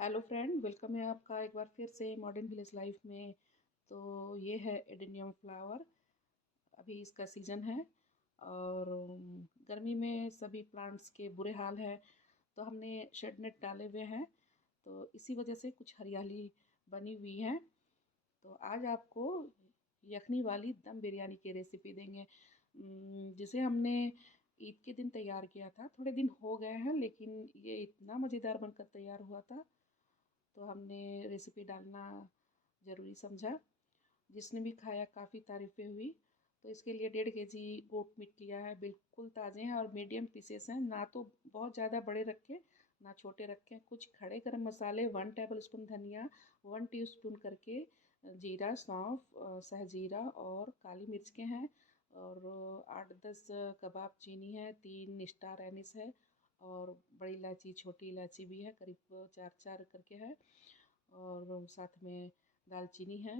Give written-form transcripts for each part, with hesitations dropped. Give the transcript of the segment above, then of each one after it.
Hello friend, welcome है आपका एक बार फिर से मॉडर्न विलेज लाइफ में। तो ये है एडेनियम फ्लावर। अभी इसका सीज़न है और गर्मी में सभी प्लांट्स के बुरे हाल है। तो हमने शेड नेट डाले हुए हैं, तो इसी वजह से कुछ हरियाली बनी हुई है। तो आज आपको यखनी वाली दम बिरयानी की रेसिपी देंगे, जिसे हमने ईद के दिन तैयार किया था। थोड़े दिन हो गए हैं लेकिन ये इतना मज़ेदार बनकर तैयार हुआ था, तो हमने रेसिपी डालना ज़रूरी समझा। जिसने भी खाया काफ़ी तारीफ़ें हुई। तो इसके लिए 1.5 kg गोट मीट लिया है, बिल्कुल ताज़े हैं और मीडियम पीसेस हैं, ना तो बहुत ज़्यादा बड़े रखे ना छोटे रखे। कुछ खड़े गरम मसाले, 1 टेबल स्पून धनिया, 1 टीस्पून करके जीरा, सौंफ, सहजीरा और काली मिर्च के हैं, और 8-10 कबाब चीनी है, 3 स्टार एनिस है, और बड़ी इलायची, छोटी इलायची भी है, करीब 4-4 करके है, और साथ में दालचीनी है,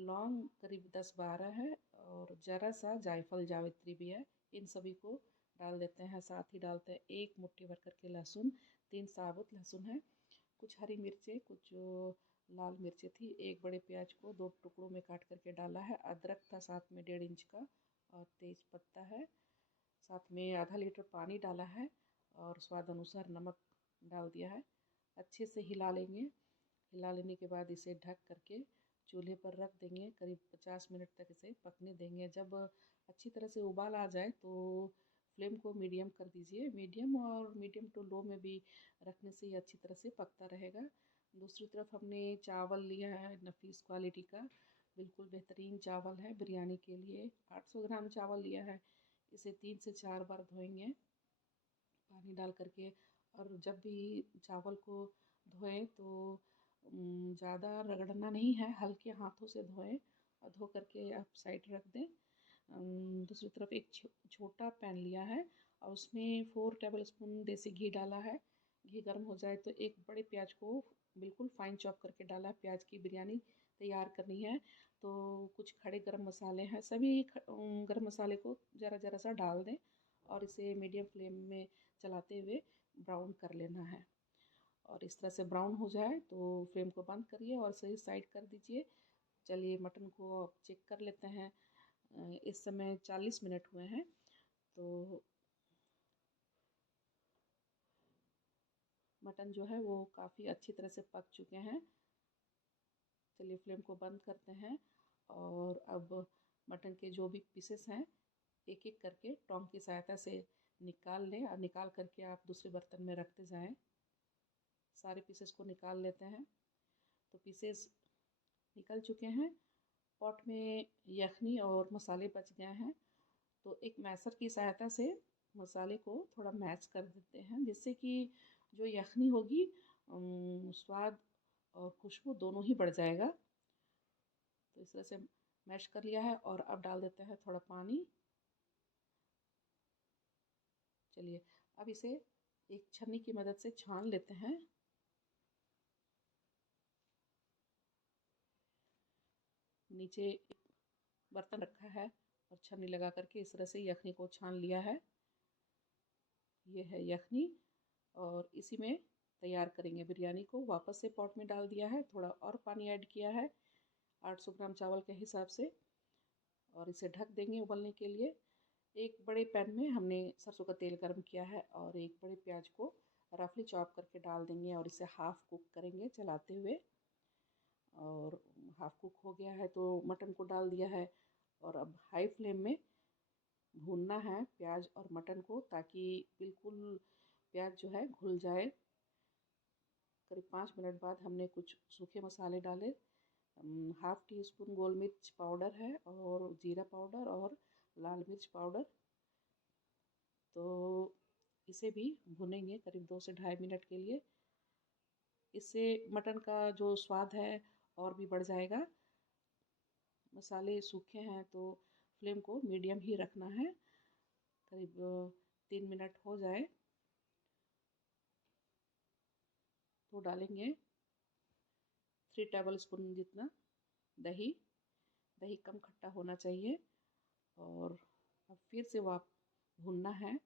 लौंग करीब 10-12 है, और ज़रा सा जायफल जावित्री भी है। इन सभी को डाल देते हैं। साथ ही डालते हैं 1 मुट्ठी भर करके लहसुन, 3 साबुत लहसुन है, कुछ हरी मिर्चें, कुछ लाल मिर्चें थी, 1 बड़े प्याज को 2 टुकड़ों में काट करके डाला है, अदरक था साथ में 1.5 इंच का, और तेज पत्ता है। साथ में आधा लीटर पानी डाला है और स्वाद अनुसार नमक डाल दिया है। अच्छे से हिला लेंगे। हिला लेने के बाद इसे ढक करके चूल्हे पर रख देंगे, करीब 50 मिनट तक इसे पकने देंगे। जब अच्छी तरह से उबाल आ जाए तो फ्लेम को मीडियम कर दीजिए। मीडियम और मीडियम टू लो में भी रखने से ये अच्छी तरह से पकता रहेगा। दूसरी तरफ हमने चावल लिया है नफीस क्वालिटी का, बिल्कुल बेहतरीन चावल है बिरयानी के लिए। 800 ग्राम चावल लिया है। इसे 3 से 4 बार धोएंगे पानी डाल करके। और जब भी चावल को धोएं तो ज़्यादा रगड़ना नहीं है, हल्के हाथों से धोएं और धो करके आप साइड रख दें। दूसरी तरफ एक छोटा पैन लिया है और उसमें 4 टेबल स्पून देसी घी डाला है। घी गर्म हो जाए तो एक बड़े प्याज को बिल्कुल फाइन चॉप करके डाला है। प्याज की बिरयानी तैयार करनी है तो कुछ खड़े गरम मसाले हैं, सभी गरम मसाले को ज़रा ज़रा सा डाल दें और इसे मीडियम फ्लेम में चलाते हुए ब्राउन कर लेना है। और इस तरह से ब्राउन हो जाए तो फ्लेम को बंद करिए और सही साइड कर दीजिए। चलिए मटन को अब चेक कर लेते हैं। इस समय 40 मिनट हुए हैं। तो मटन जो है वो काफ़ी अच्छी तरह से पक चुके हैं। चलिए फ्लेम को बंद करते हैं और अब मटन के जो भी पीसेस हैं एक एक करके टोंग की सहायता से निकाल लें, और निकाल करके आप दूसरे बर्तन में रखते जाएं। सारे पीसेस को निकाल लेते हैं। तो पीसेस निकल चुके हैं। पॉट में यखनी और मसाले बच गए हैं, तो एक मैसर की सहायता से मसाले को थोड़ा मैश कर देते हैं, जिससे कि जो यखनी होगी स्वाद और खुशबू दोनों ही बढ़ जाएगा। तो इस तरह से मैश कर लिया है और अब डाल देते हैं थोड़ा पानी। चलिए अब इसे एक छन्नी की मदद से छान लेते हैं। नीचे एक बर्तन रखा है और छन्नी लगा करके इस तरह से यखनी को छान लिया है। ये है यखनी और इसी में तैयार करेंगे बिरयानी को। वापस से पॉट में डाल दिया है, थोड़ा और पानी ऐड किया है 800 ग्राम चावल के हिसाब से, और इसे ढक देंगे उबलने के लिए। एक बड़े पैन में हमने सरसों का तेल गर्म किया है और एक बड़े प्याज को रफली चॉप करके डाल देंगे और इसे हाफ़ कुक करेंगे चलाते हुए। और हाफ़ कुक हो गया है तो मटन को डाल दिया है और अब हाई फ्लेम में भूनना है प्याज और मटन को, ताकि बिल्कुल प्याज जो है घुल जाए। करीब 5 मिनट बाद हमने कुछ सूखे मसाले डाले। 1/2 टीस्पून गोल मिर्च पाउडर है और जीरा पाउडर और लाल मिर्च पाउडर। तो इसे भी भुनेंगे करीब 2 से ढाई मिनट के लिए। इससे मटन का जो स्वाद है और भी बढ़ जाएगा। मसाले सूखे हैं तो फ्लेम को मीडियम ही रखना है। करीब 3 मिनट हो जाए तो डालेंगे 3 टेबल स्पून जितना दही। दही कम खट्टा होना चाहिए। और अब फिर से वो आप भूनना है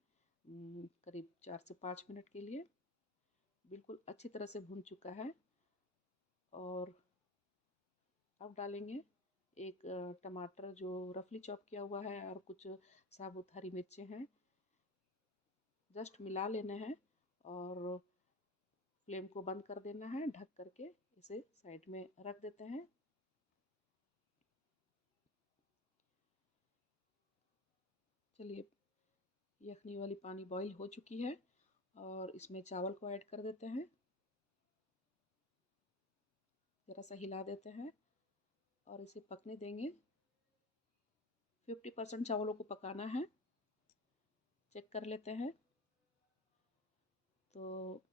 करीब 4 से 5 मिनट के लिए। बिल्कुल अच्छी तरह से भुन चुका है। और अब डालेंगे एक टमाटर जो रफली चॉप किया हुआ है और कुछ साबुत हरी मिर्चें हैं। जस्ट मिला लेना है और फ्लेम को बंद कर देना है। ढक करके इसे साइड में रख देते हैं। चलिए, यखनी वाली पानी बॉईल हो चुकी है और इसमें चावल को ऐड कर देते हैं। ज़रा सा हिला देते हैं और इसे पकने देंगे। 50% चावलों को पकाना है। चेक कर लेते हैं तो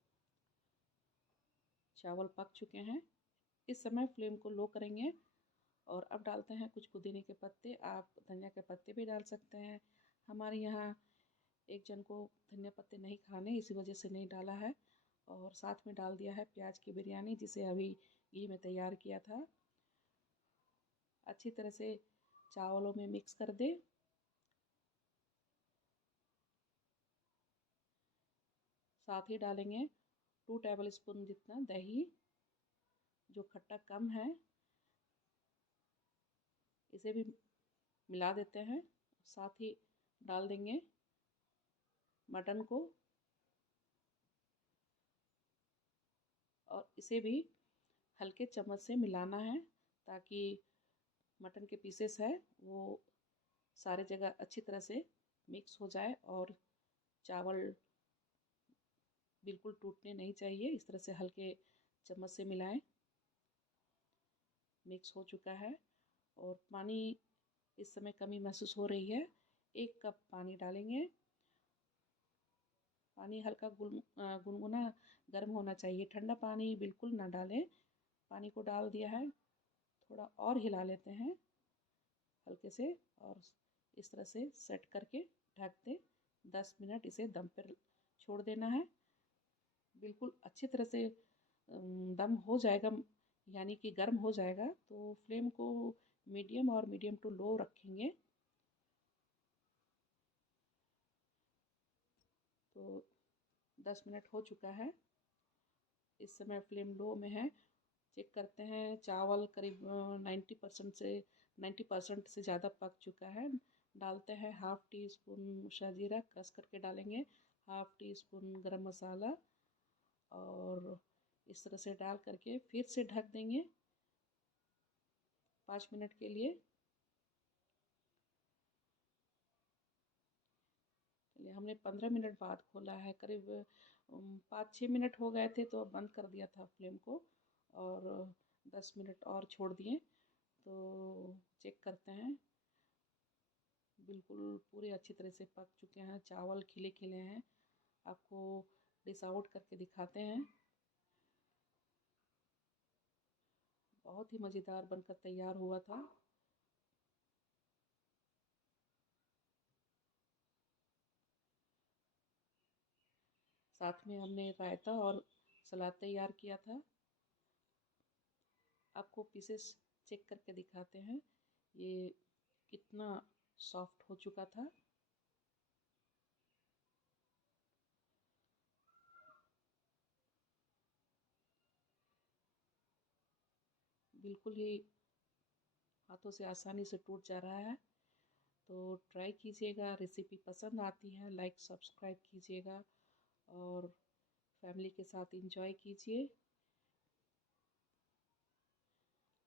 चावल पक चुके हैं। इस समय फ्लेम को लो करेंगे और अब डालते हैं कुछ पुदीने के पत्ते। आप धनिया के पत्ते भी डाल सकते हैं। हमारे यहाँ एक जन को धनिया पत्ते नहीं खाने, इसी वजह से नहीं डाला है। और साथ में डाल दिया है प्याज की बिरयानी, जिसे अभी घी में तैयार किया था। अच्छी तरह से चावलों में मिक्स कर दे। साथ ही डालेंगे 2 टेबल स्पून जितना दही, जो खट्टा कम है। इसे भी मिला देते हैं। साथ ही डाल देंगे मटन को और इसे भी हल्के चम्मच से मिलाना है, ताकि मटन के पीसेस है वो सारे जगह अच्छी तरह से मिक्स हो जाए और चावल बिल्कुल टूटने नहीं चाहिए। इस तरह से हल्के चम्मच से मिलाएं। मिक्स हो चुका है और पानी इस समय कमी महसूस हो रही है। 1 कप पानी डालेंगे। पानी हल्का गुनगुना गर्म होना चाहिए, ठंडा पानी बिल्कुल ना डालें। पानी को डाल दिया है, थोड़ा और हिला लेते हैं हल्के से और इस तरह से सेट करके ढक दें। 10 मिनट इसे दम पर छोड़ देना है। बिल्कुल अच्छी तरह से दम हो जाएगा, यानी कि गर्म हो जाएगा, तो फ्लेम को मीडियम और मीडियम टू लो रखेंगे। तो 10 मिनट हो चुका है। इस समय फ्लेम लो में है। चेक करते हैं, चावल करीब 90% से ज़्यादा पक चुका है। डालते हैं 1/2 टी स्पून शाजीरा क्रश करके डालेंगे, 1/2 टी स्पून गरम मसाला और इस तरह से डाल करके फिर से ढक देंगे 5 मिनट के लिए। चलिए, हमने 15 मिनट बाद खोला है। करीब 5-6 मिनट हो गए थे तो बंद कर दिया था फ्लेम को और 10 मिनट और छोड़ दिए। तो चेक करते हैं, बिल्कुल पूरे अच्छी तरह से पक चुके हैं। चावल खिले खिले हैं। आपको डिश आउट करके दिखाते हैं। बहुत ही मज़ेदार बनकर तैयार हुआ था। साथ में हमने रायता और सलाद तैयार किया था। आपको पीसेस चेक करके दिखाते हैं, ये कितना सॉफ्ट हो चुका था। बिल्कुल ही हाथों से आसानी से टूट जा रहा है। तो ट्राई कीजिएगा। रेसिपी पसंद आती है लाइक सब्सक्राइब कीजिएगा और फैमिली के साथ एंजॉय कीजिए।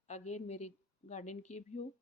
अगेन मेरी गार्डन की व्यू